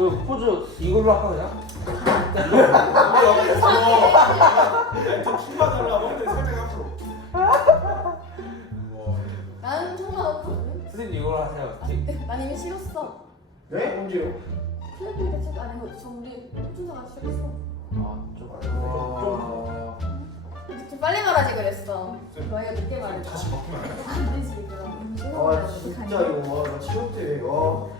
그포 이걸로 할까 그냥? 나 정말 없거 선생님 이걸 하세요. 난 이미 싫었어. 네? 언제요? 클래식 대체 아니고 전 우리 혼자가 싫었어. 아좀 빨리 말하지 그랬어. 너희가 늦게 말해. 다시 먹으면 안 되지 아 진짜 이거 나 싫었대 이거.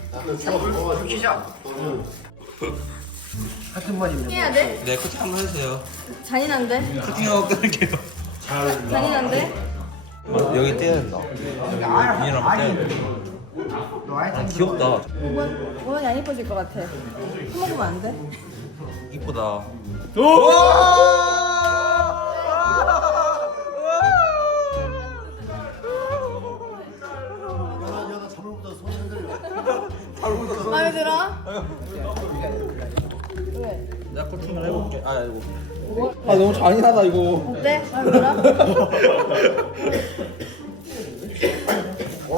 커팅샵 같은 입니다네 커팅 한번 해주세요 잔인한데? 커팅하고 끊을게요 잔인한데? 여기 떼야 된다 미니랑 떼 귀엽다. 오빠, 오뻐질것 같아. 한 아, 먹으면 돼? 이쁘다. 아이고. 왜? 나 코팅을 해볼게. 아 이거. 아 너무 잔인하다 이거. <뭐라? 웃음>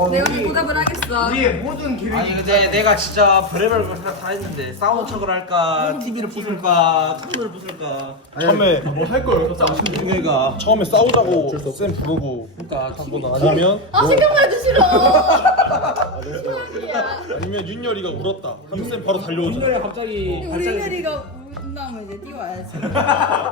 내가 네, 답을 하겠어. 우리 모든 기능. 아니 근데 내가 진짜 별의별 걸다 했는데 싸운 척을 할까, 티비를 부술까, 창문을 부술까. TV를 부술까. 아니, 처음에 뭐할 거 싸우신 중이가 처음에 싸우자고 쌤 부르고. 그러까 한번 아니면. 아 뭐... 생각도 싫어. 아니면, 아니면 윤열이가 울었다. 윤혀리가. 쌤 바로 달려오자. 윤열이 갑자기. 어, 우리 윤열이가 울다면 운... 이제 뛰어야지.